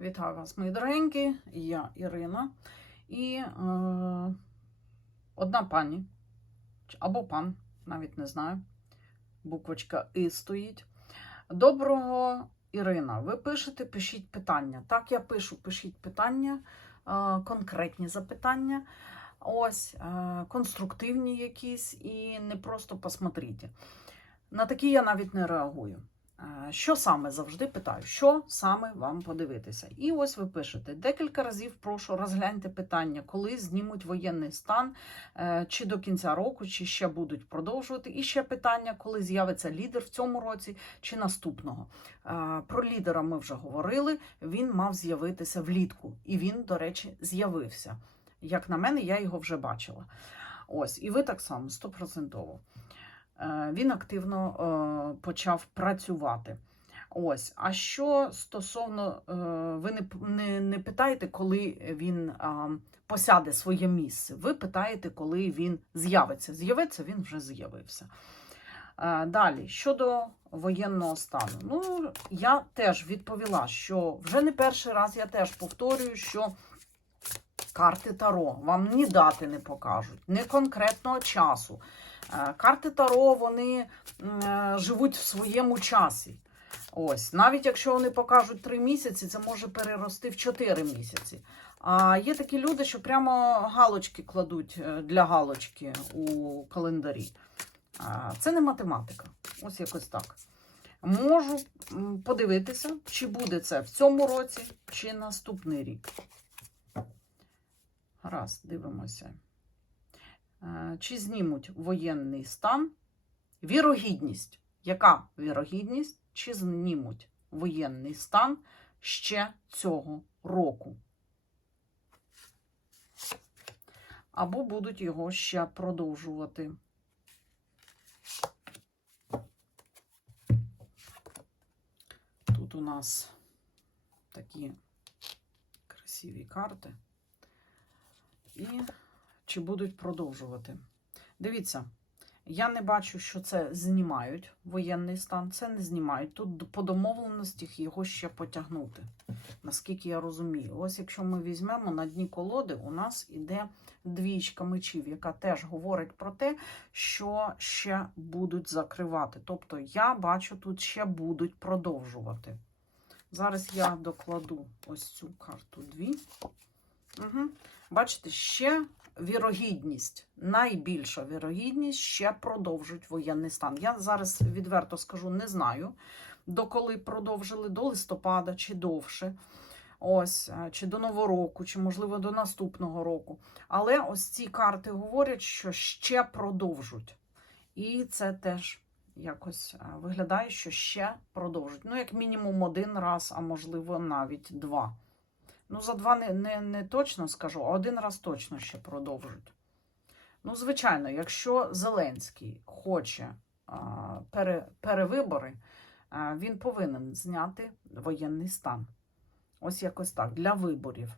Вітаю вас, мої дорогенькі. Я Ірина. І е, одна пані, або пан, навіть не знаю. Буквочка І стоїть. Доброго Ірина. Ви пишете, пишіть питання. Так, я пишу, пишіть питання, е, конкретні запитання. Ось, е, конструктивні якісь, і не просто посмотріть. На такі я навіть не реагую. Е, Що саме завжди питаю, що саме вам подивитися? І ось ви пишете декілька разів. Прошу розгляньте питання, коли знімуть воєнний стан, е, чи до кінця року, чи ще будуть продовжувати. І ще питання, коли з'явиться лідер в цьому році чи наступного. Е, Про лідера ми вже говорили. Він мав з'явитися влітку, і він, до речі, з'явився. Як на мене, я його вже бачила. Ось, і ви так само стопроцентово. Е, Він активно е, почав працювати. Ось, а що стосовно, е, ви не, не, не питаєте, коли він а, посяде своє місце. Ви питаєте, коли він з'явиться. З'явиться, він вже з'явився. Далі, щодо воєнного стану. Ну, я теж відповіла, що вже не перший раз я теж повторюю, що карти Таро вам ні дати не покажуть, ні конкретного часу. Е, Карти Таро вони е, живуть в своєму часі. Ось, навіть якщо вони покажуть три місяці, це може перерости в 4 місяці. А є такі люди, що прямо галочки кладуть е, для галочки у календарі. Це не математика. Ось якось так. Можу подивитися, чи буде це в цьому році, чи наступний рік. Гаразд, дивимося. Е, Чи знімуть воєнний стан? Вірогідність. Яка вірогідність? Чи знімуть воєнний стан ще цього року? Або будуть його ще продовжувати. Тут у нас такі красиві карти. І чи будуть продовжувати? Дивіться, я не бачу, що це знімають воєнний стан. Це не знімають. Тут по домовленостях його ще потягнути. Наскільки я розумію. Ось якщо ми візьмемо на дні колоди, у нас іде двічка мечів, яка теж говорить про те, що ще будуть закривати. Тобто я бачу, тут ще будуть продовжувати. Зараз я докладу ось цю карту дві. Угу. Бачите, ще вірогідність, найбільша вірогідність ще продовжують воєнний стан. Я зараз відверто скажу, не знаю, доколи продовжили, до листопада чи довше. Ось, е, чи до нового року, чи, можливо, до наступного року. Але ось ці карти говорять, що ще продовжуть. І це теж якось е, виглядає, що ще продовжуть. Ну, як мінімум один раз, а можливо, навіть два. Ну, за два не, не, не точно скажу, а один раз точно ще продовжуть. Ну, звичайно, якщо Зеленський хоче а, пере, перевибори, а, він повинен зняти воєнний стан. Ось якось так, для виборів.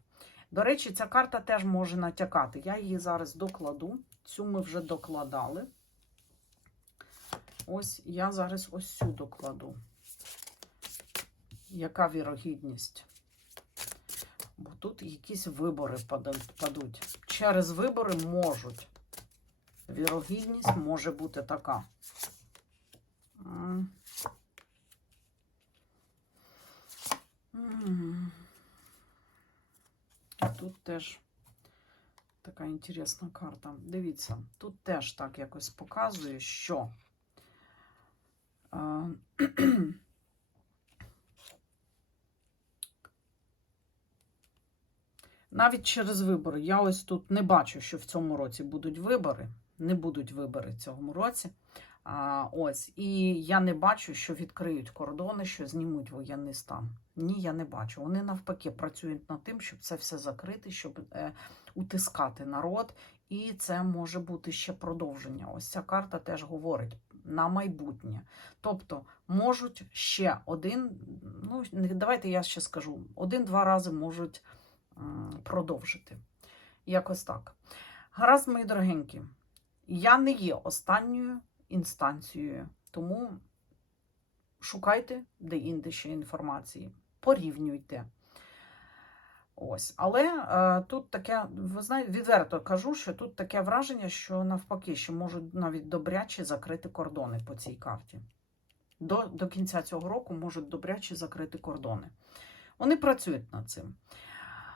До речі, ця карта теж може натякати. Я її зараз докладу. Цю ми вже докладали. Ось я зараз ось цю докладу. Яка вірогідність? Бо тут якісь вибори падуть-. Через вибори можуть. Вірогідність може бути така. Тут теж така інтересна карта. Дивіться, тут теж так якось показує, що навіть через вибори. Я ось тут не бачу, що в цьому році будуть вибори. Не будуть вибори цьому році. А, ось, і я не бачу, що відкриють кордони, що знімуть воєнний стан. Ні, я не бачу. Вони навпаки працюють над тим, щоб це все закрити, щоб е, утискати народ. І це може бути ще продовження. Ось ця карта теж говорить на майбутнє. Тобто можуть ще один, ну давайте я ще скажу, один-два рази можуть продовжити. Якось так. Гаразд, мої дорогенькі, я не є останньою інстанцією, тому шукайте де інде ще інформації, порівнюйте. Ось. Але е, тут таке, ви знаєте, відверто кажу, що тут таке враження, що навпаки, що можуть навіть добряче закрити кордони по цій карті. До, до кінця цього року можуть добряче закрити кордони. Вони працюють над цим.